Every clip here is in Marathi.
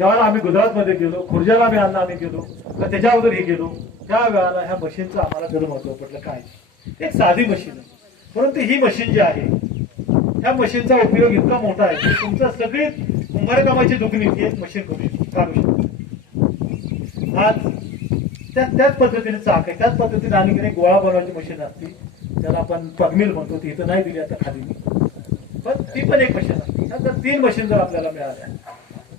ज्यावेळेला आम्ही गुजरातमध्ये गेलो, खुर्जाला आम्ही गेलो, तर त्याच्या अगोदर हे गेलो, त्या वेळेला ह्या मशीनचं आम्हाला जर महत्व पडलं. काय एक साधी मशीन आहे, परंतु ही मशीन जी आहे ह्या मशीनचा उपयोग इतका मोठा आहे की तुमचं सगळी कुंभारकामाची दुखणी ही एक मशीन काढू शकतो. आज त्याच पद्धतीने चाक आहे, त्याच पद्धतीने आणि गोळा बनवायची मशीन असते, त्याला आपण पगमिल म्हणतो, ती इथं नाही दिली आता खाली, पण ती पण एक मशीन असते. तर 3 मशीन जर आपल्याला मिळाल्या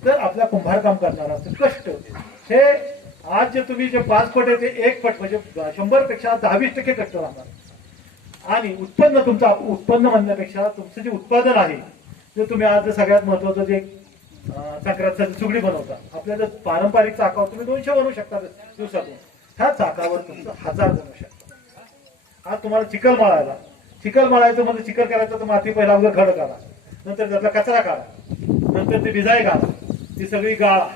तर आपल्या कुंभारकाम करणारा कष्ट हे आज जे तुम्ही जे 5 पट आहे ते 1 पट म्हणजे 100 पेक्षा 10-20% कष्ट राहणार. आणि उत्पन्न तुमचं उत्पन्न म्हणण्यापेक्षा तुमचं जे उत्पादन आहे जे तुम्ही आज सगळ्यात महत्वाचं जे संक्रांतीची सुगडी बनवता, आपल्या जर पारंपरिक चाकावर तुम्ही 200 बनवू शकता दिवसातून, ह्या चाकावर तुमचं 1000 बनवू शकता. आज तुम्हाला चिखल मळायचं म्हणजे चिखल करायचं तर माती पहिला अगोदर खड काढा, नंतर त्यातला कचरा काढा, नंतर ते भिजाई घाला, ती सगळी गाळा,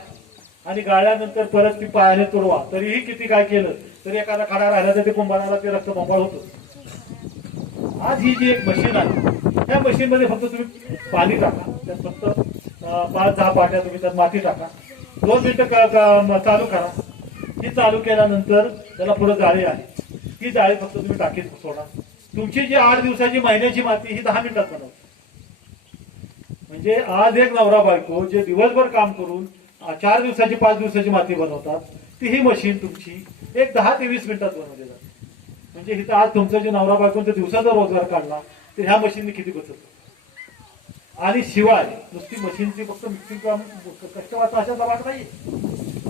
आणि गाळल्यानंतर परत ती पायाने तुडवा. तरीही किती काय केलं तरी एखादा खडा राहिला तर ते कुंभाराला ते रक्त बंबाळ होतं. आज ही जी एक मशीन आहे त्या मशीन मध्ये फक्त तुम्ही पाणी टाका, त्यात फक्त 5-10 पाट्या तुम्ही त्यात माती टाका, 2 मिनिटं चालू करा. ही चालू केल्यानंतर त्याला पुढे जाळी आहे, ती जाळी फक्त तुम्ही टाकीत सोडा. तुमची जी 8 दिवसाची महिन्याची माती ही 10 मिनिटात बनवते. म्हणजे आज एक नवरा बायको जे दिवसभर काम करून 4 दिवसाची 5 दिवसाची माती बनवतात, ती ही मशीन तुमची एक 10 ते 20 मिनिटात बनवली जाते. म्हणजे इथं आज तुमचं जे नवरा बायकोचा दिवसाचा रोजगार काढला तर ह्या मशीनने किती बचत. आणि शिवाय नुसती मशीनची फक्त मिक्सिंग किंवा कष्टवाचा अशा दबाव नाही,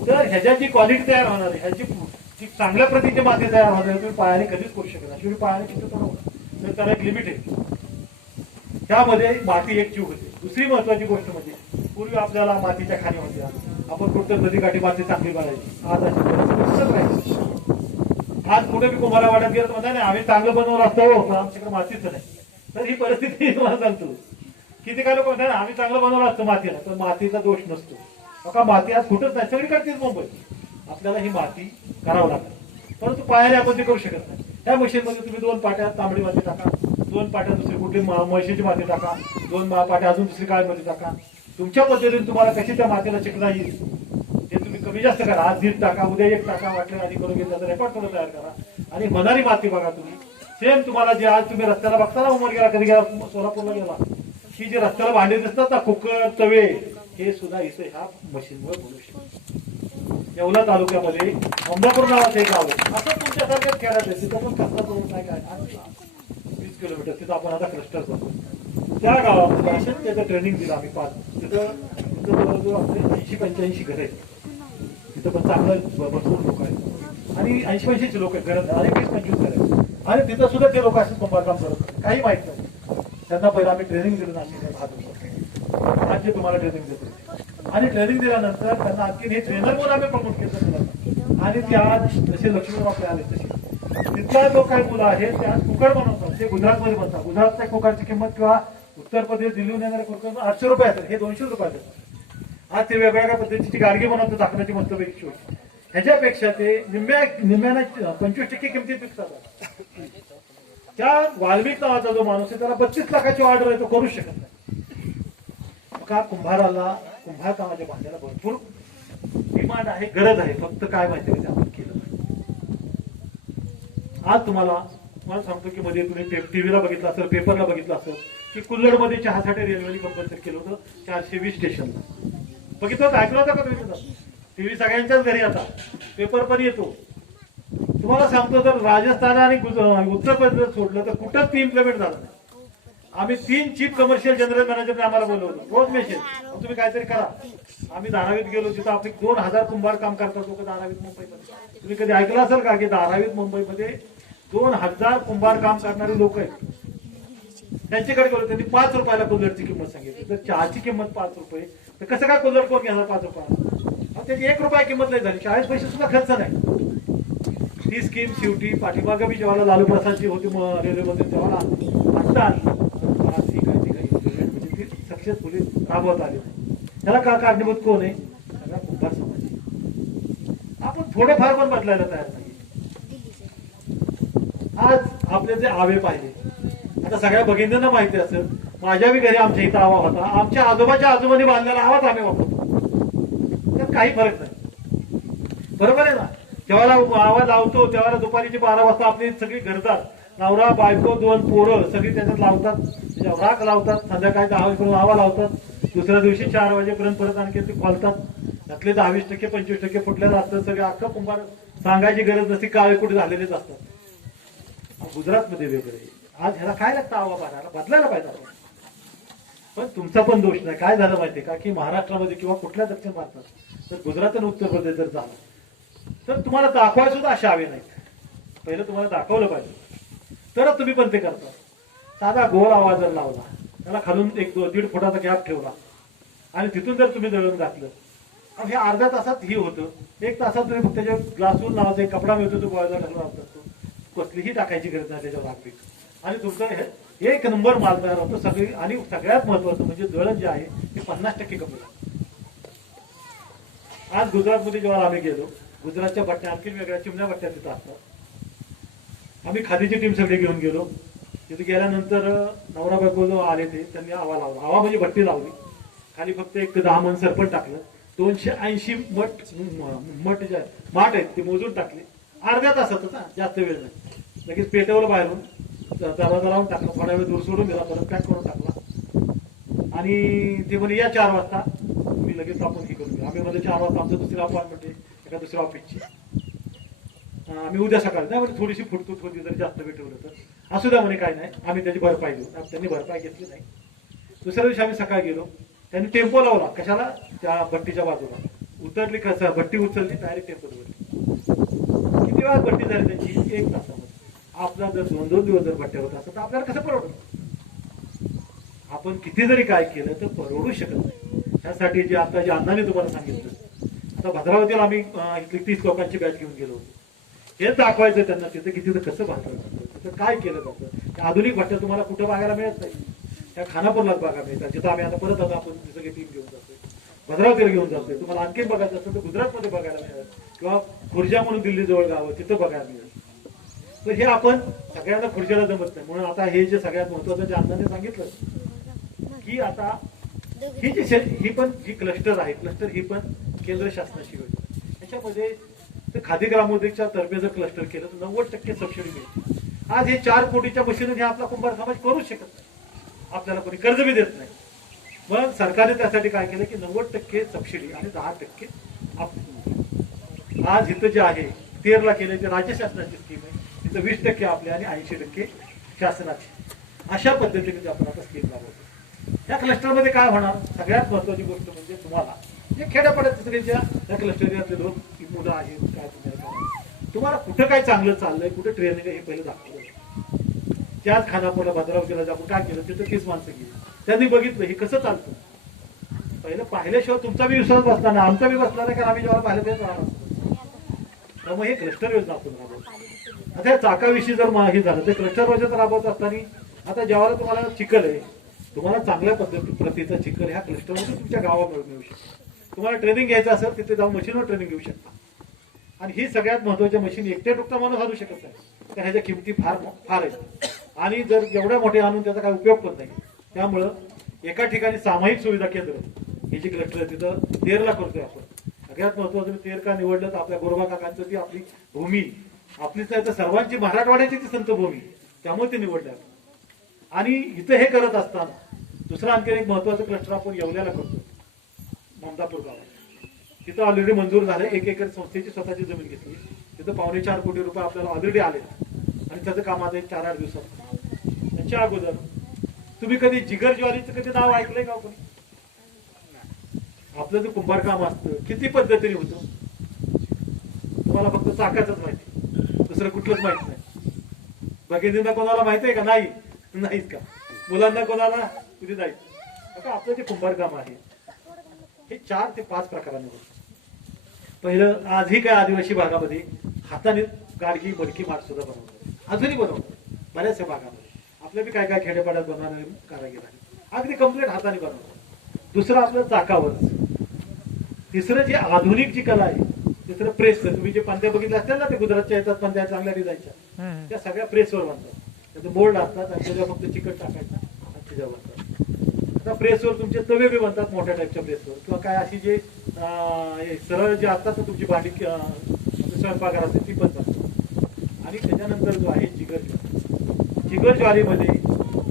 तर ह्याच्यात जी क्वालिटी तयार होणार आहे, ह्याची जी चांगल्या प्रतीची माती तयार होणार आहे, तुम्ही पायाने कधीच करू शकत नाही. तुम्ही पायाने किती बनवणार तर त्याला एक लिमिट आहे. त्यामध्ये माती एक जीव होते. दुसरी महत्वाची गोष्ट म्हणजे पूर्वी आपल्याला मातीच्या खाणी होत्या, आपण कुठं नदीकाठी माती चांगली बनायची. आज अशी परिस्थिती राहायची. आज कुठे बी कुंभारा वाड्यात गेलं म्हणता नाही आम्ही चांगलं बनवलं असतं, आमच्याकडे मातीच नाही. तर ही परिस्थिती तुम्हाला सांगतो. किती काय लोक म्हणतात आम्ही चांगलं बनवलं असतं मातीला, तर मातीचा दोष नसतो. बघा माती आज कुठंच नाही, सगळीकडतीच मुंबईत आपल्याला ही माती करावं लागतं, परंतु पायाने आपण ते करू शकत नाही. त्या मशीनमध्ये तुम्ही 2 पाट्या तांबडी माती टाका, 2 पाट्या दुसरी कुठली म्हशीची माती टाका, 2 पाट्या अजून दुसरी काळी माती टाका. तुमच्या पद्धतीने तुम्हाला कशी त्या मातीला चिकना येईल ते तुम्ही कमी जास्त करा. आज 1.5 टाका, उद्या 1 टाका, वाटलं आधी करून घेतलं तर रेकॉर्ड थोडं तयार करा. आणि होणारी माती बघा तुम्ही सेम तुम्हाला जे आज तुम्ही रस्त्याला बघता ना, उमर गेला कधी गेला सोलापूरला गेला, ही जे रस्त्याला भांडे दिसतात ना, कुकर तवे, हे सुद्धा इथं ह्या मशीनमुळे बनवू शकतो. येवला तालुक्यामध्ये अमरापूर नावाचं एक गाव आहे, असं तुमच्यासारख्याच खेळात आहे. तिथं पण कसला करून नाही काय 20 किलोमीटर तिथं आपण आता क्लस्टर करतो. त्या गावामध्ये असं त्याचं ट्रेनिंग दिलं आम्ही 5. तिथं जवळजवळ आपले 80-85 घर आहेत. तिथं पण चांगलं भरपूर लोक आहेत आणि 80-85 लोक आहेत घरात, आणि 20-25 घर आहेत. आणि तिथं सुद्धा ते लोक असं कुंभारकाम करत होते, काही माहित नाही. त्यांना पहिला आम्ही ट्रेनिंग दिलं नाशिक आज जे तुम्हाला ट्रेनिंग देतो. आणि ट्रेनिंग दिल्यानंतर त्यांना आणखी हे ट्रेनर म्हणून आम्ही प्रमोट केलं. आणि ते आज जसे लक्ष्मीराव आले तसे तिथला जो काही मुलं आहे ते आज कुकर बनवतात, ते गुजरातमध्ये बनतात. गुजरातच्या कुकरची किंमत किंवा उत्तर प्रदेश दिल्लीहून येणाऱ्या कुकर 800 रुपये असतात, हे 200 रुपये असतात. आज ते वेगवेगळ्या पद्धतीची गाडगी बनवतात, झाकण्याची मस्तपैकी शिवाय. ह्याच्यापेक्षा ते निम्म्याने 25% किमतीत विकतात. त्या वाल्मिक नावाचा जो माणूस आहे त्याला 32 लाखाची ऑर्डर आहे, तो करूच शकत नाही. का कुंभाराला कुंभार कामाच्या भांड्याला भरपूर डिमांड आहे, गरज आहे. फक्त काय माहिती आहे आपण केलं. आज तुम्हाला सांगतो की मध्ये तुम्ही टीव्हीला बघितलं असेल, पेपरला बघितलं असेल की कुल्लडमध्ये चहासाठी रेल्वेने कंपल्सरी केलं होतं 420 स्टेशनला. बघितलं होतं, ऐकलं होतं का तुम्ही? टीव्ही सगळ्यांच्याच घरी आता, पेपर पण येतो. तुम्हाला सांगतो तर राजस्थान आणि उत्तर प्रदेश सोडलं तर कुठंच ती इम्प्लिमेंट झालं नाही. आम्ही 3 चीफ कमर्शियल जनरल मॅनेजरने आम्हाला बोलवलं, रोज मेसेज तुम्ही काहीतरी करा. आम्ही धारावीत गेलो, तिथं आपले 2000 कुंभार काम करतात लोक धारावीत मुंबईमध्ये. तुम्ही कधी ऐकलं असेल का की धारावीत मुंबईमध्ये 2000 कुंभार काम करणारे लोक आहेत. त्यांच्याकडे गेलो, त्यांनी 5 रुपयाला कुल्लरची किंमत सांगितली. तर चहाची किंमत 5 रुपये, तर कसं काय कुल्लर कोण घेणार 5 रुपयाला? त्याची 1 रुपया किंमत नाही झाली, 40 पैसे सुद्धा खर्च नाही. ती स्कीम शेवटी पाठीमागे मी जेव्हा लालू प्रसादची होती रेल्वेमध्ये तेव्हा आता आली. म्हणजे ती सक्सेसफुली राबवत आली. त्याला का कारणीभूत कोण आहे? सगळा कुंभार समाज. आपण थोडंफार पण बदलायला तयार नाही. आज आपले जे आवे पाहिले, आता सगळ्या भगिनींना माहिती असेल, माझ्या बी घरी आमच्या इथं आवा होता. आमच्या आजोबाच्या आजोबांनी बांधलेला आवाज आम्ही वापरतो. काही फरक नाही. बरोबर आहे ना? जेव्हा आवाज लावतो तेव्हा दुपारीची 12 वाजता आपली सगळी घरदार नवरा बायको 2 पोरं सगळी त्याच्यात लावतात, राख लावतात, संध्याकाळी 10 वाजेपर्यंत आवा लावतात, दुसऱ्या दिवशी 4 वाजेपर्यंत परत आणखी ते खोलतात. त्यातले 10-20% 25% फुटलेलं असतं. सगळे अख्खं कुंभार सांगायची गरज नसती, काळे कुठे झालेलेच असतात. गुजरातमध्ये वेगळे. आज ह्याला काय लागतं आवा बाराला बदलायला पाहिजे आपण. पण तुमचा पण दोष नाही. काय झालं माहितीये का की महाराष्ट्रामध्ये किंवा कुठल्या दक्षिण भारतात तर गुजरात आणि उत्तर प्रदेश जर झालं तर तुम्हाला दाखवायला सुद्धा अशा हवे नाहीत. पहिलं तुम्हाला दाखवलं पाहिजे तरच तुम्ही पण ते करता. साधा गोल आवाज जर लावला, त्याला खालून 1-1.5 फुटाचा गॅप ठेवला आणि तिथून जर तुम्ही दळून घातलं, हे अर्ध्या तासात ही होतं. 1 तासात तुम्ही फक्त त्याच्या ग्लासून नावाचा एक कपडा मिळतो तो गोळ्याला घालून वापरतो. कसलीही टाकायची गरज नाही त्याच्यावर आग आणि तुमचं हे 1 नंबर माल तयार होतो. सगळी आणि सगळ्यात महत्वाचं म्हणजे दळण जे आहे ते 50% कमी झालं. आज गुजरातमध्ये जेव्हा आम्ही गेलो, गुजरातच्या भट्ट्या आणखी वेगळ्या चिमण्या भट्ट्या तिथं असतात. आम्ही खादीची टीम सगळी घेऊन गेलो. तिथे गेल्यानंतर नवरा बायको जो आले ते त्यांनी आवा लावला. आवा म्हणजे भट्टी लावली. खाली फक्त 10 मन सरपण टाकलं. 280 माठ आहेत ते मोजून टाकले. अर्ध्या तासातच, जास्त वेळ नाही. लगेच पेटवलं बाहेरून, दरवाजा लावून टाकला, थोडा वेळ दूर सोडून दिला, परत पॅक करून टाकला आणि ते म्हणजे या 4 वाजता मी लगेच आपण हे करून घेऊ. आम्ही म्हणजे 4 वाजता आमचं दुसरी अपॉइंटमेंट आहे एका दुसऱ्या ऑफिसची. आम्ही उद्या सकाळी नाही म्हणजे थोडीशी फुटतूट होती जर जास्त वेळ ठेवलं तर असू द्या म्हणे, काय नाही आम्ही त्याची भरपाई घेऊ. त्यांनी भरपाई घेतली नाही. दुसऱ्या दिवशी आम्ही सकाळी गेलो. त्यांनी टेम्पो लावला. कशाला? त्या भट्टीच्या बाजूला उतरली. कसं भट्टी उचलली, डायरेक्ट टेम्पो उतरली. किती वेळात भट्टी झाली त्यांची? 1 तासामध्ये. आपला जर 2-2 दिवस जर भट्ट्या होत असतात तर आपल्याला कसं परवडत? आपण किती जरी काय केलं तर परवडू शकत नाही. त्यासाठी जे आता जे अण्णांनी तुम्हाला सांगितलं, आता भद्रावतीला आम्ही इथली 30 लोकांची बॅच घेऊन गेलो होतो. हेच दाखवायचं त्यांना तिथं की तिथं कसं भाजलं जातं, तिथं काय केलं जातं. त्या आधुनिक भट्ट्या तुम्हाला कुठं बघायला मिळत नाही. त्या खानापूरलाच बघायला मिळतात, जिथं आम्ही आता परत आता आपण सगळे टीम घेऊन जातोय, भद्रावतीला घेऊन जातोय. तुम्हाला आणखी बघायचं असेल तर गुजरातमध्ये बघायला मिळेल किंवा खुर्जा म्हणून दिल्ली जवळ गाव तिथं बघायला मिळेल. तर हे आपण सगळ्यांना खुर्जाला जमत नाही. म्हणून आता हे जे सगळ्यात महत्वाचं जे अण्णांनी सांगितलं की आता ही पण जी क्लस्टर आहे, क्लस्टर ही पण केंद्र शासनाची योजना. याच्यामध्ये खादी ग्रामोद्योगच्या तर्फे जर क्लस्टर केलं तर 90% सबसिडी मिळते. आज हे 4 कोटीच्या मशीन हे आपला कुंभार समाज करू शकत नाही. आपल्याला कोणी कर्ज बी देत नाही. मग सरकारने त्यासाठी काय केलं की 90% सबसिडी आणि 10% आज इथं जे आहे 13 ला केले ते राज्य शासनाची स्कीम आहे. तिथं 20% आपले आणि 80% शासनाची. अशा पद्धतीने आपण आता स्कीम राबवतो. या क्लस्टरमध्ये काय होणार? सगळ्यात महत्वाची गोष्ट म्हणजे तुम्हाला जे खेड्यापाड्यात सगळ्याच्या या क्लस्टरचे लोक मुलं आहेत, काय तुम्हाला कुठं काय चांगलं चाललंय, कुठं ट्रेनिंग आहे हे पहिलं दाखवलं. त्याच खानापूरला भद्रावतीला आपण काय केलं तिथं 30 माणसं गेली. त्यांनी बघितलं हे कसं चालतं. पहिलं पाहिल्याशिवाय तुमचा बी विश्वास बसला नाही, आमचा बी बसला नाही, कारण आम्ही जेव्हा पाहिलं तेच राहणार. मग हे क्लस्टर योजना आपण राबवतो. आता चाकाविषयी जर हे झालं तर क्लस्टर योजना राबवत असताना आता जेव्हा तुम्हाला चिखल आहे, तुम्हाला चांगल्या प्रतीचा चिखल ह्या क्लस्टरमध्ये तुमच्या गावात मिळू शकतो. तुम्हाला ट्रेनिंग घ्यायचं असेल तिथे जाऊन मशीनवर ट्रेनिंग घेऊ शकता. आणि ही सगळ्यात महत्वाची मशीन एकटे टुकटा माणूस आणू शकत नाही, तर ह्याच्या किमती फार आहेत आणि जर एवढ्या मोठे आणून त्याचा काही उपयोग पण नाही. त्यामुळं एका ठिकाणी सामायिक सुविधा केंद्र ही जी क्लस्टर आहे तिथं 13 ला करतोय आपण. सगळ्यात महत्वाचं 13 का निवडलं तर आपल्या गोरोबा काकांचं ती आपली भूमी आपलीच नाही तर सर्वांची मराठवाड्याची ती संत भूमी, त्यामुळे ते निवडले आपण. आणि इथं हे करत असताना दुसरा आणखी एक महत्वाचं क्लस्टर आपण येवल्याला करतो, ममदापूर गावात. तिथं ऑलरेडी मंजूर झालं. 1 एकर संस्थेची स्वतःची जमीन घेतली. तिथं 4.25 कोटी रुपये आपल्याला ऑलरेडी आले आणि त्याचं काम आता 4-8 दिवसात. त्याच्या अगोदर तुम्ही कधी जिगर ज्वारीचं कधी नाव ऐकलंय का कोणी? आपलं जे कुंभार काम असतं किती पद्धतीने होतं तुम्हाला फक्त चाकाचंच माहिती, दुसरं कुठलंच माहित नाही. भगिनींना कोणाला माहिती आहे का? नाहीच का? मुलांना कोणाला कुठे नाही. आता आपलं जे कुंभार काम आहे हे 4 ते 5 प्रकाराने होतं. पहिलं आजही काय आदिवासी भागामध्ये हाताने गाडगी मडकी माठ सुद्धा बनवतात, अजूनही बनवतात बऱ्याचशा भागामध्ये. आपल्या बी काय खेडेपाड्यात बनवणारे कारागीर आहेत, अगदी कम्प्लीट हाताने बनवतात. दुसरं आपलं चाकावरच. तिसरं जे आधुनिक जी कला आहे, तिसरं प्रेस. तुम्ही जे पंत्या बघितल्या असतील ना, ते गुजरातच्या येतात पंत्या चांगल्या डिझाईनच्या, त्या सगळ्या प्रेसवर बनतात. त्याचे बोर्ड असतात आणि त्याच्यावर फक्त चिकट टाकायचं आणि त्याच्यावर बनतात. आता प्रेसवर तुमचे तवे बी बनतात मोठ्या टाईपच्या प्रेसवर, किंवा काय अशी जे हे सरळ जे असतात ना तुमची भांडी स्वयंपाकघरात ती पण बनतात. आणि त्याच्यानंतर जो आहे जिगर ज्वारीमध्ये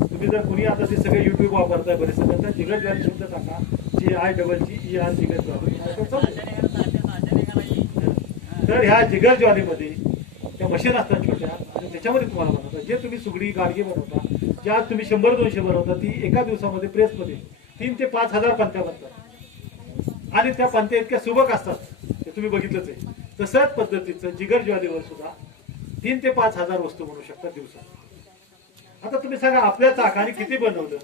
तुम्ही जर कुणी आता ते सगळे युट्यूब वापरताय बरेच सगळं जिगर ज्वारी शब्द टाका, JIGGER जिगर ज्वारी. तर ह्या जिगर ज्वारीमध्ये त्या मशीन असतात छोट्या आणि त्याच्यामध्ये तुम्हाला बनवता जे तुम्ही सुगडी गाडगे बनवता, जे आज तुम्ही 100-200 बनवता ती एका दिवसामध्ये प्रेसमध्ये 3 ते 5,000 पंत्या बनतात. आणि त्या पंत्या इतक्या सुबक असतात ते तुम्ही बघितलंच आहे. तशाच पद्धतीचं जिगर ज्वारीवर सुद्धा 3 ते 5,000 वस्तू बनवू शकतात दिवसात. आता तुम्ही सांगा आपल्या चाकाने किती बनवलं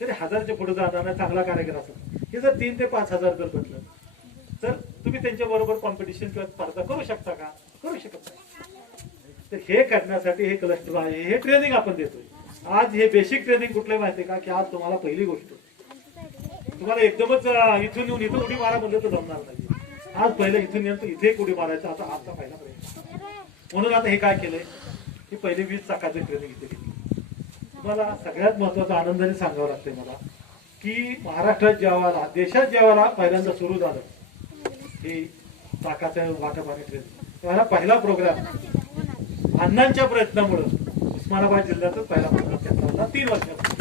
तरी 1000च्या पुढे जाणारा चांगला कार्यक्रम असेल, हे जर 3 ते 5,000 जर बनलं तर तुम्ही त्यांच्या बरोबर कॉम्पिटिशन किंवा स्पर्धा करू शकता का? करू शकत नाही. तर हे करण्यासाठी हे क्लस्टर आहे, हे ट्रेनिंग आपण देतोय. आज हे बेसिक ट्रेनिंग कुठलं माहितीये का, की आज तुम्हाला पहिली गोष्ट तुम्हाला एकदमच इथून येऊन इथून उडी मारा म्हणलं तर जमणार नाही. आज पहिलं इथून येऊन इथे एक उडी मारायचं आता आजचा पहिला प्रयत्न. म्हणून आता हे काय केलंय की पहिले 20 चाकाचे ट्रेनिंग इथे घेतली. तुम्हाला सगळ्यात महत्वाचा आनंदाने सांगावं लागतंय मला की महाराष्ट्रात जेव्हा देशात जेव्हा पहिल्यांदा सुरू झालं हे चाकाचं वाटप आणि ट्रेनिंग, तेव्हा पहिला प्रोग्राम अण्णांच्या प्रयत्नामुळे उस्मानाबाद जिल्ह्यातच पहिला प्रोग्राम घेतला होता 3 वर्षापूर्वी.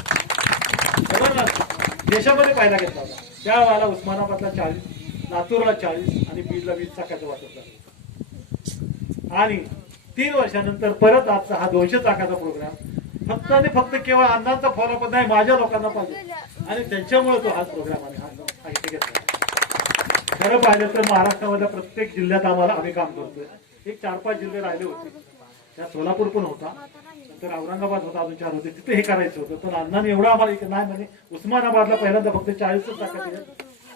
देशामध्ये पहिला घेतला होता. त्यावेळेला उस्मानाबादला 40, लातूरला 40 आणि बीडला 20 चाकाचं वाटप झालं. आणि 3 वर्षानंतर परत आजचा हा 200 चाकाचा प्रोग्राम फक्त आणि फक्त केवळ अण्णांचा फॉलोअप नाही, माझ्या लोकांना पाहिजे आणि त्यांच्यामुळे तो हा प्रोग्राम आहे इथे घेतला. खरं पाहिलं तर महाराष्ट्रामधल्या प्रत्येक जिल्ह्यात आम्ही काम करतोय. एक 4-5 जिल्हे राहिले होते, त्यात सोलापूर पण होता, नंतर औरंगाबाद होता, अजून 4 होते, तिथे हे करायचं होतं. पण अण्णांनी एवढं आम्हाला नाही म्हणे उस्मानाबादला पहिल्यांदा फक्त 40 चाका दिले.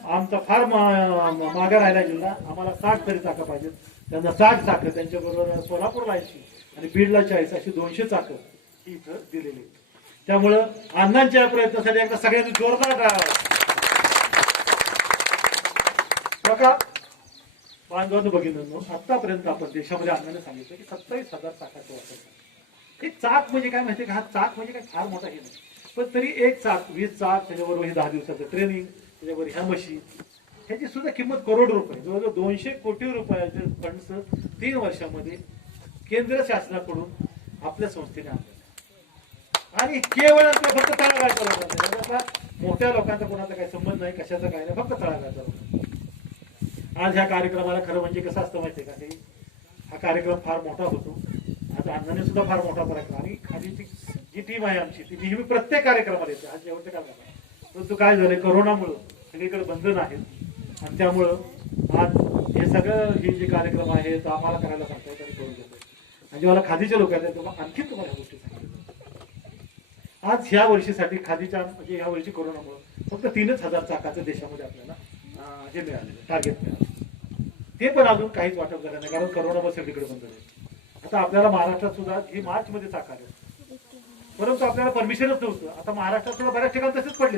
आमचा फार मागे राहिला जिल्हा, आम्हाला 60 तरी चाका पाहिजेत. त्यांना 60 चाकं, त्यांच्याबरोबर सोलापूरला 80 आणि बीडला 40 अशी 200 चाकं इथं दिलेली. त्यामुळं अण्णांच्या प्रयत्नासाठी एकदा सगळ्यांनी जोरदार बघा. बांधवांनो भगिनींनो, आतापर्यंत आपण देशामध्ये अण्णाने सांगितलं की 27,000 चाकाचा वापर. एक चाक म्हणजे काय माहितीये का, हा चाक म्हणजे काय फार मोठा हे नाही, पण तरी एक चाक 20 चाक, त्याच्याबरोबर हे 10 दिवसाचं ट्रेनिंग, त्याच्याबरोबर ह्या मशीन, ह्याची सुद्धा किंमत करोड रुपये, जवळजवळ 200 कोटी रुपयाचे फंड्स 3 वर्षामध्ये केंद्र शासनाकडून आपल्या संस्थेने आणले. आणि केवळ फक्त तळागाळाचा लोकांचा, मोठ्या लोकांचा कोणाचा काही संबंध नाही, कशाचा काय नाही, फक्त तळागाळाचा लोक. आज ह्या कार्यक्रमाला खरं म्हणजे कसं असतं माहितीये का, हा कार्यक्रम फार मोठा होतो. आता अण्णाने सुद्धा फार मोठा कार्यक्रम, आणि खालीची जी टीम आहे आमची ती नेहमी प्रत्येक कार्यक्रमाला येते. आज शेवटचं काय झालं, परंतु काय झालंय, कोरोनामुळं सगळीकडे बंधन आहेत आणि त्यामुळं आज हे सगळं हे जे कार्यक्रम आहेत आम्हाला करायला सांगतायत आणि करून देतोय. आणि जेव्हा खादीचे लोक आहेत तेव्हा आणखी तुम्हाला ह्या गोष्टी सांगितल्या. आज ह्या वर्षीसाठी खादीच्या म्हणजे ह्या वर्षी कोरोनामुळे फक्त 3,000 चाकाचं देशामध्ये आपल्याला हे मिळालेलं टार्गेट मिळालं. ते पण अजून काहीच वाटप झालं नाही, कारण कोरोनामुळे सगळीकडे बंद झाले. आता आपल्याला महाराष्ट्रात सुद्धा ही मार्च मध्ये चाक आले, परंतु आपल्याला परमिशनच नव्हतं. आता महाराष्ट्रात सुद्धा बऱ्याच ठिकाणी तसेच पडले,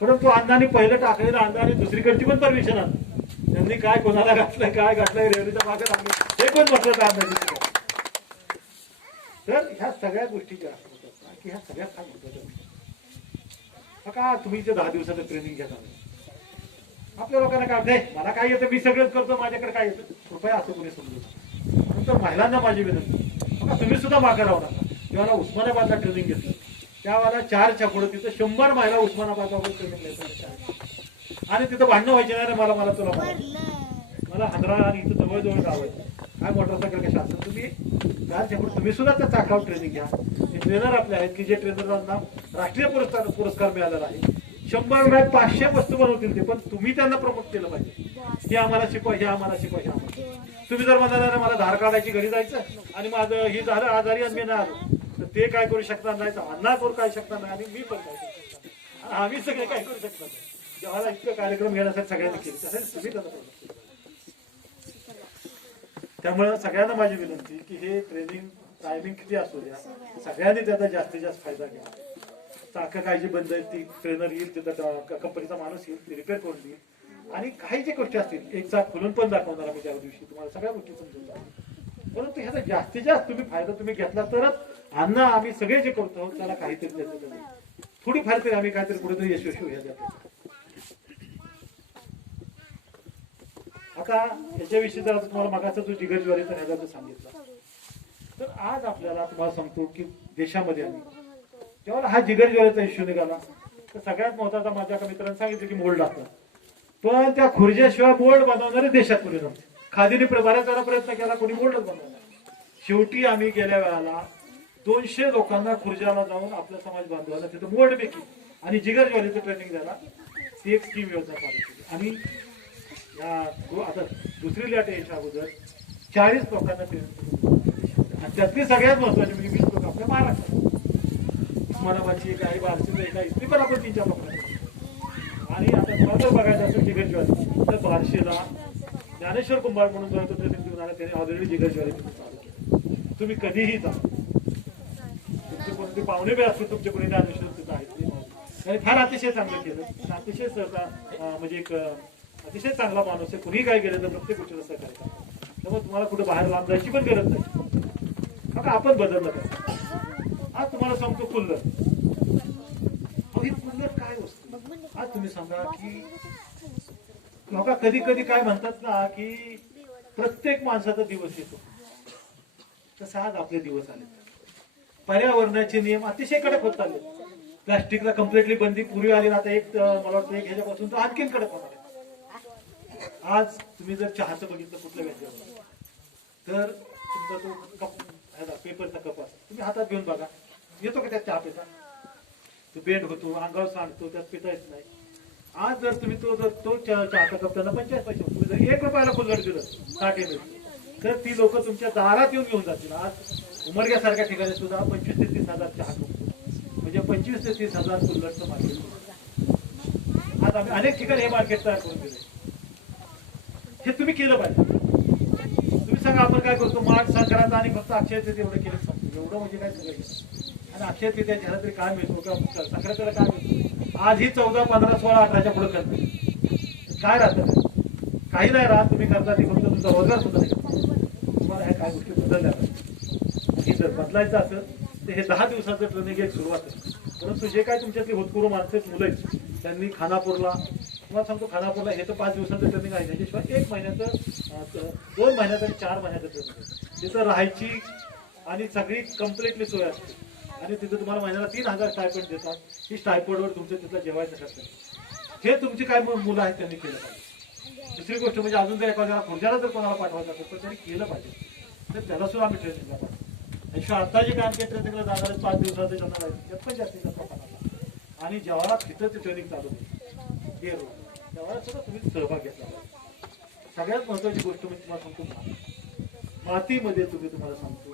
परंतु अण्णांनी पहिलं टाकलेलं अण्णांनी दुसरीकडची पण परमिशन आणली. त्यांनी काय कोणाला घातलंय काय घातलंय रेल्वेच्या मागे लागले हे पण म्हटलं अण्णांनी. तर ह्या सगळ्या गोष्टी ज्या होतात की ह्या सगळ्यात काय महत्वाच्या का, तुम्ही जे 10 दिवसाचं ट्रेनिंग घेता, आपल्या लोकांना काय वाटतंय मला काय येतं, मी सगळंच करतो, माझ्याकडे काय येतं, कृपया असं कोणी समजू. नंतर महिलांना माझी विनंती, बघा तुम्ही सुद्धा मागे राहू नका. जेव्हा उस्मानाबादला ट्रेनिंग घेतलं त्यावेळेला 4च्या पुढे तिथं 100 महिला उस्मानाबादवर ट्रेनिंग घेतलं आणि तिथं भांडणं व्हायचे नाही, मला तुला मला हंदरा आणि इथं जवळजवळ जावं काय मोटरसायकल कशा असतात. तुम्ही 4च्या पुढे तुम्ही सुद्धा त्या चाकावर ट्रेनिंग घ्या. हे ट्रेनर आपले आहेत की जे ट्रेनरांना राष्ट्रीय पुरस्कार मिळालेला आहे. 100 नाही 500 वस्तू बनवतील ते, पण तुम्ही त्यांना प्रमोट केलं पाहिजे. हे आम्हाला शिकवा, हे आम्हाला शिकवा, हे आम्हाला. तुम्ही जर म्हणाला मला धार काढायची घरी जायचं आणि माझं ही झालं आजारी आणि मी नाही आलो, तर ते काय करू शकणार नाही, अण्णा करू काय शकणार नाही आणि मी पण काय करू शकणार नाही, आम्ही सगळे काय करू शकणार नाही. जेव्हा इतकं कार्यक्रम घेण्यासाठी सगळ्यांनी केले तसेच तुम्ही त्यांना प्रमोट केलं. त्यामुळे सगळ्यांना माझी विनंती की हे ट्रेनिंग टायमिंग किती असू द्या, सगळ्यांनी त्याचा जास्तीत जास्त फायदा घ्या. चाकं काय जी बंद आहेत ती ट्रेनर येईल, तिथं कंपनीचा माणूस येईल, ती रिपेअर करून देईल. आणि काही जे गोष्टी असतील एक चाक खोलून पण दाखवणार आम्ही त्या दिवशी, तुम्हाला सगळ्या गोष्टी समजून जाईल. परंतु ह्याचा जास्तीत जास्त तुम्ही फायदा तुम्ही घेतला तरच अण्णा आम्ही सगळे जे करतो त्याला काहीतरी त्याचं थोडीफार तरी आम्ही काहीतरी कुठेतरी यशस्वी व्हायला जातो. आता याच्याविषयी जर तुम्हाला मागाचा जो जिगर ज्वारीचा ह्याचा जो सांगितला, तर आज आपल्याला तुम्हाला सांगतो की देशामध्ये आम्ही जेव्हा हा जिगर ज्वारीचा इश्यू निघाला, तर सगळ्यात महत्वाचा माझ्या एका मित्रांनी सांगितलं की मोल्ड असतात, पण त्या खुर्ज्याशिवाय मोल्ड बनवणारे देशात कोणी नव्हते. खादीने बऱ्याच वेळा प्रयत्न केला, कोणी मोल्डच बनवला. शेवटी आम्ही गेल्या वेळेला 200 लोकांना खुर्जाला जाऊन आपल्या समाज बांधवाला तिथं मोल्ड मेकिंग आणि जिगर ज्वारीचं ट्रेनिंग द्यायला ती एक स्कीम योजना चालू केली. आणि आता दुसरी लाट यायच्या अगोदर 40 लोकांना ट्रेनिंग, आणि त्यातली सगळ्यात महत्वाची म्हणजे 20 लोक आपल्या महाराष्ट्रात, उस्मानाबादची एक आहे, बार्शीचं एक आहे, इथली पण आपण 3-4 लोकांना. आणि आता तुम्हाला जर बघायचं असेल जिगर ज्वारी, तर बार्शीला ज्ञानेश्वर कुंभार म्हणून जो तो ट्रेनिंग देऊन आला, त्याने ऑलरेडी जिगर ज्वारी चालू केली. तुम्ही कधीही जा, तुमचे कोणते पाहुणे बी असतील, तुमचे कोणी ज्ञानेश्वर तिथं आहेत, आणि फार अतिशय चांगलं केलं, अतिशय म्हणजे एक अतिशय चांगला माणूस आहे. कुणीही काय केलं तर प्रत्येक गोष्टीला सहकार्य करतो. त्यामुळे तुम्हाला कुठे बाहेर लांब जायची पण गरज नाही, कारण आपण बदललं पाहिजे. आज तुम्हाला सांगतो कुल्लर, ही कुल्लर काय वस्तू. आज तुम्ही सांगा की लोक कधी कधी काय म्हणतात ना की प्रत्येक माणसाचा दिवस येतो, तसं आज आपले दिवस आले. पर्यावरणाचे नियम अतिशय कडक होत चालले. प्लास्टिकला कम्प्लिटली बंदी पूर्वी आली ना, आता एक मला वाटतं एक ह्याच्यापासून तर आणखीन कडक होणार आहे. आज तुम्ही जर चहाचं बघितलं कुठल्या व्यापार, तर तुमचा तो कप पेपरचा कप असतो, तुम्ही हातात घेऊन बघा, येतो का त्यात चहा पिता? तो बेंड होतो, अंगावर सांडतो, त्यात पिता येत नाही. आज जर तुम्ही तो चहाचा कप त्यांना 50 पैसे, तुम्ही जर 1 रुपयाला कुल्लर दिलं 60 ml, तर ती लोक तुमच्या दारात येऊन घेऊन जातील. आज उमरग्यासारख्या ठिकाणी सुद्धा 25 ते 30 हजार चहा कप, म्हणजे 25 ते 30 हजार कुल्लरचं मार्केट. आज आम्ही अनेक ठिकाणी हे मार्केट तयार करून दिले. हे तुम्ही केलं पाहिजे. तुम्ही सांगा आपण काय करतो, माघ संक्रांत आणि फक्त अक्षय तृतीया एवढं केलं सांगतो, एवढं म्हणजे काय सगळं. आणि अक्षय तृतीया झाला तरी काय मिळतो का, संक्रांतीला काय मिळतो? आज ही 14, 15, 16, 18च्या पुढे करतो, काय राहतं? काही नाही राहत. तुम्ही करता ती फक्त तुमचा रोजगार सुद्धा नाही. तुम्हाला ह्या काय गोष्टी बदलल्या पाहिजे. हे जर बदलायचं असेल तर हे 10 दिवसाचं ट्रेनिंग एक सुरुवात आहे. परंतु जे काय तुमच्यातली होतकरू माणसं मुलं आहेत, त्यांनी खानापूरला, तुम्हाला सांगतो खानापूरला हे तर 5 दिवसाचं ट्रेनिंग आहे, त्याच्याशिवाय 1 महिन्याचं, 2 महिन्याचं आणि 4 महिन्याचं ट्रेनिंग आहे. तिथं राहायची आणि सगळी कम्प्लिटली सोय असते. आणि तिथं तुम्हाला महिन्याला 3000 स्टायपेंड देतात. ही स्टायपेंडवर तुमचं तिथलं जेवायचं खर्च, हे तुमची काय मुलं आहेत त्यांनी केलं पाहिजे. दुसरी गोष्ट म्हणजे अजून जर एखाद्याला खुर्जाला जर कोणाला पाठवायचं असेल तर त्यांनी केलं पाहिजे, तर त्याला सुद्धा आम्ही ट्रेनिंगला पाहिजे. आणि आता जे काय ट्रेनिंगला जाणार 5 दिवसाचं जाणार आहे, त्यात पण जास्तीत जास्त प्रमाणात. आणि जेव्हा तिथं ते ट्रेनिंग चालू होईल तेव्हा सुद्धा तुम्ही सहभाग घेतला पाहिजे. सगळ्यात महत्वाची गोष्ट म्हणजे तुम्हाला सांगतो, मातीमध्ये तुम्हाला सांगतो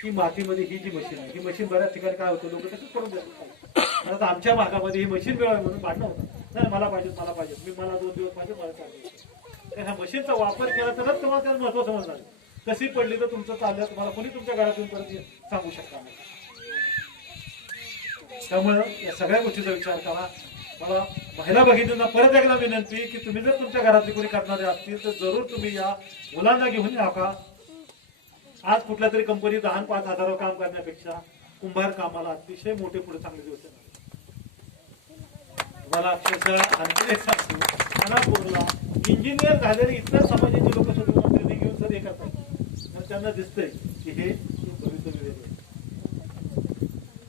की मातीमध्ये ही जी मशीन आहे, ही मशीन बऱ्याच ठिकाणी काय होतं, लोक तसंच करून देतात. आता आमच्या भागामध्ये ही मशीन मिळावी म्हणून भांडणं होतं, नाही मला पाहिजे, मी मला 2 दिवस पाहिजे, मला चालू. ह्या मशीनचा वापर केला तरच तुम्हाला त्याचं महत्व समजणार. कशी पडली तर तुमचं चाललं, तुम्हाला कोणी तुमच्या घरातून परत सांगू शकता नाही. त्यामुळं या सगळ्या गोष्टीचा विचार करा. मला महिला भगिनींना परत एकदा विनंती की तुम्ही जर तुमच्या घरातली कोणी करणारे असतील तर जरूर तुम्ही या मुलांना घेऊन या का. आज कुठल्या तरी कंपनी 10-5 हजारावर काम करण्यापेक्षा कुंभार कामाला अतिशय मोठे पुढे चांगले दिवस येणार. तुम्हाला अक्षरशः आणखी एक सांगतो, खानापूरला इंजिनियर झालेले इतर समाजाचे लोक सुद्धा ट्रेनिंग घेऊन जर हे करतात तर त्यांना दिसतंय की हे भविष्य वेगळे.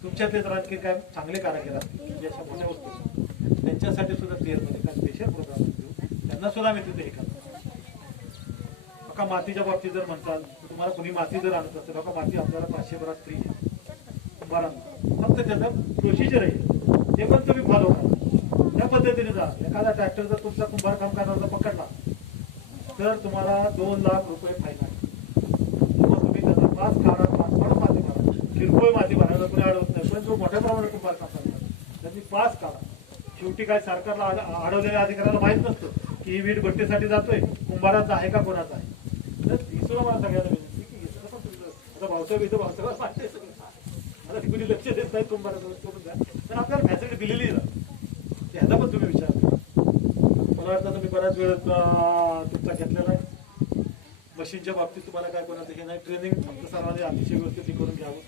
तुमच्यातले जर आणखी काय चांगले कारागीर असतील ज्याच्या मोठ्या वस्तू, त्यांच्यासाठी सुद्धा क्लिअरमध्ये काय स्पेशल प्रोग्राम घेऊ, त्यांना सुद्धा आम्ही तिथे हे करतो. बघा मातीच्या बाबतीत जर म्हणताल, तुम्हाला कोणी माती जर आणत असेल, बघा माती आपल्याला 500 भरात फ्री फक्त त्याचं प्रोसिजर आहे, ते पण तुम्ही फॉलो करा. त्या पद्धतीने जा. एखादा ट्रॅक्टर जर तुमचा कुंभार काम करणारा पकडला तर तुम्हाला 2 लाख रुपये फाईन आहे. मग तुम्ही त्याचा 5 काढा, 5 माती भरा, किरकोळ माती भरायला कोणी अडवत नाही, पण जो मोठ्या प्रमाणात कुंभार काम करणार त्यांनी 5 काढा. शेवटी काय सरकारला अडवलेल्या अधिकाऱ्याला माहित नसतं की ही वीट भट्टीसाठी जातोय, कुंभाराचा आहे का कोणाचा आहे. तर दिसलं मला सगळ्यांना विनंती की घेतलं पण तुम्ही आता भावसाहेब इथं भावसाहेब माहिती सगळं आता ती कुणी लक्ष देत नाही कुंभाराचं करून द्या, तर आपल्याला फॅसिलिटी दिलेली आहे. ह्याचा पण तुम्ही विचार करा. मला वाटतं तुम्ही बऱ्याच वेळ तुमचा घेतलेला आहे. मशीनच्या बाबतीत तुम्हाला काय कोणाचं हे नाही, ट्रेनिंग फक्त सर्वांनी अतिशय व्यवस्थित करून घ्यावं.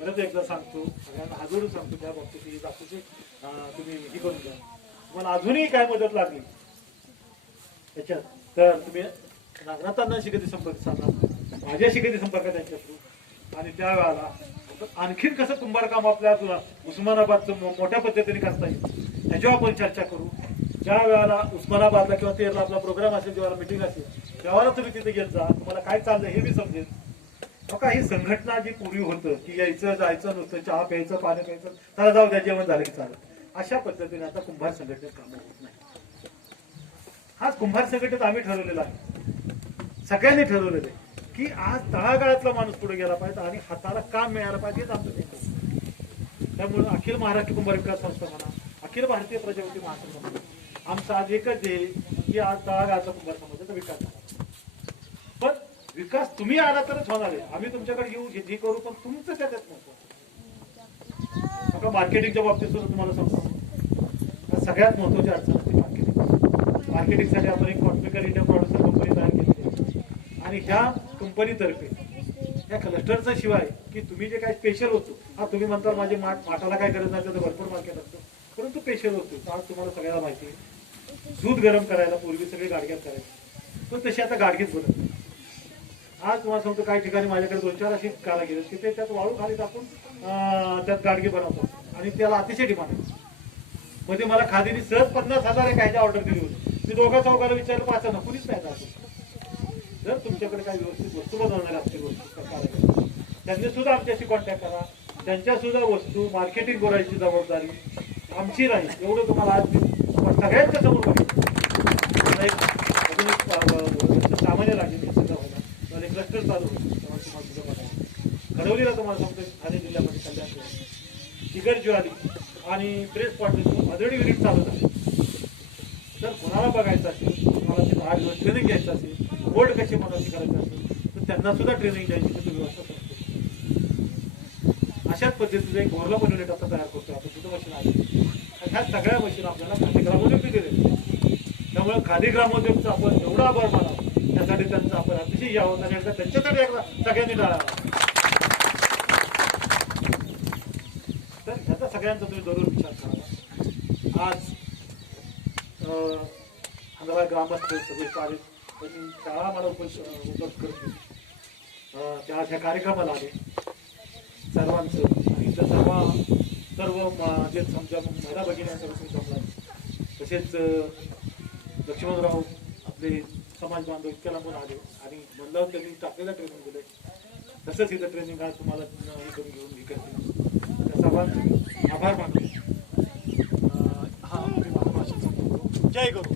परत एकदा सांगतो, सगळ्यांना हाजरून सांगतो त्या बाबतीत ही बाकीची तुम्ही हे करून घ्या. तुम्हाला अजूनही काय मदत लागली त्याच्यात तर तुम्ही नागनाथांनाशी कधी संपर्क साधा, माझ्याशी कधी संपर्क त्यांच्या थ्रू, आणि त्या वेळेला आणखीन कसं कुंभार काम आपल्या उस्मानाबादचं मोठ्या पद्धतीने करता येईल ह्याच्यावर आपण चर्चा करू. ज्या वेळेला उस्मानाबादला किंवा तेरला आपला प्रोग्राम असेल, जेव्हा मीटिंग असेल, त्यावेळेला तुम्ही तिथे घेत जा, तुम्हाला काय चाललंय हे बी समजेल. बघा ही संघटना जी पूर्वी होतं की यायचं जायचं नुसतं चहा प्यायचं पाणी प्यायचं त्याला जाऊ द्या जेवण झालं की चालत, अशा पद्धतीने आता कुंभार संघटनेत कामं होत नाही. हाच कुंभार संघटनेत आम्ही ठरवलेला आहे, सगळ्यांनी ठरवलेलं आहे की आज तळागाळातला माणूस पुढे गेला पाहिजे आणि हाताला काम मिळालं पाहिजे हेच आमचं नेतृत्व. त्यामुळे अखिल महाराष्ट्र कुंभार विकास संस्था म्हणा, अखिल भारतीय प्रजापती महासंघ म्हणा, आमचा आज एकच ध्येय की आज तळागाळातला कुंभार समाजाचा विकास झाला. पण विकास तुम्ही आला तरच होणार आहे. आम्ही तुमच्याकडे येऊ जे करू, पण तुमचं त्याच्यात महत्व. आता मार्केटिंगच्या बाबतीत सुद्धा तुम्हाला सांगतो, सगळ्यात महत्वाची अडचण असते मार्केटिंग. मार्केटिंगसाठी आपण एक कॉस्मिकल इंडिया प्रोड्युसर कंपनी तयार केली आहे आणि ह्या कंपनीतर्फे या क्लस्टरचा शिवाय की तुम्ही जे काही स्पेशल होतो, हा तुम्ही म्हणता माझे माठाला काय गरज नाही, त्याचं भरपूर मार्केट असतं, परंतु स्पेशल होतो. आज तुम्हाला सगळ्याला माहिती आहे, दूध गरम करायला पूर्वी सगळे गाडग्यात करायचे, पण तशी आता गाडगीत बोलत नाही. आज तुम्हाला सांगतो काही ठिकाणी माझ्याकडे 2-4 अशी कारागीर की ते त्यात वाळू खाली टाकून त्यात गाडगे बनवतात आणि त्याला अतिशय डिमांड आहे. मध्ये मला खादीने सहज 50,000 कायदा ऑर्डर दिली होती. मी दोघा चौघाला विचारलं, पाच ना कुणीच नाही जात. जर तुमच्याकडे काही व्यवस्थित वस्तू बनवणाऱ्या असतील वस्तू त्यांनी सुद्धा आमच्याशी कॉन्टॅक्ट करा. त्यांच्या सुद्धा वस्तू मार्केटिंग करायची जबाबदारी आमची राहील, एवढं तुम्हाला आज सगळ्यांच्या समोर अजून एक सामान्य लागेल क्लस्टर चालू होईल. घडवलीला तुम्हाला सांगतो ठाणे जिल्ह्यामध्ये कल्याण जिगर ज्वारी आणि प्रेस पॉइंट ऑलरेडी युनिट चालू आहे. जर कोणाला बघायचं असेल, तुम्हाला तिथं 8 दिवस ट्रेनिंग घ्यायचं असेल, बोर्ड कशी बनवायची करायचं असेल तर त्यांना सुद्धा ट्रेनिंग द्यायची तिथे व्यवस्था करतो. अशाच पद्धतीचं एक गोरला युनिट आता तयार करतो आपण, तिथं मशीन आली. ह्या सगळ्या मशीन आपल्याला खादी ग्रामोद्योग दिलेले. त्यामुळे खादी ग्रामोद्योगचा आपण एवढा आभार मानावा, त्यासाठी त्यांचा आपण अतिशय यावं आणि एकदा त्यांच्यासाठी एकदा सगळ्यांनी टाळावा. तर ह्याचा सगळ्यांचा तुम्ही जरूर विचार करावा. आज हंगामा ग्रामस्थ सगळे शाळा मला उपस्थित करतो त्या ह्या कार्यक्रमाला आले सर्वांचं आणि सर्व जे समजा महिला भगिन्यांचा जमला. तसेच लक्ष्मणराव आपले समाज बांधव इतक्या लांबून आले आणि म्हणलं त्यांनी टाकलेलं ट्रेनिंग दिलंय. तसंच इथं ट्रेनिंग आज तुम्हाला हे करून घेऊन हे करतील. त्या सर्वांचे आभार मानतो. हा मी माझ्या भाषेत सांगतो. जय गुरु.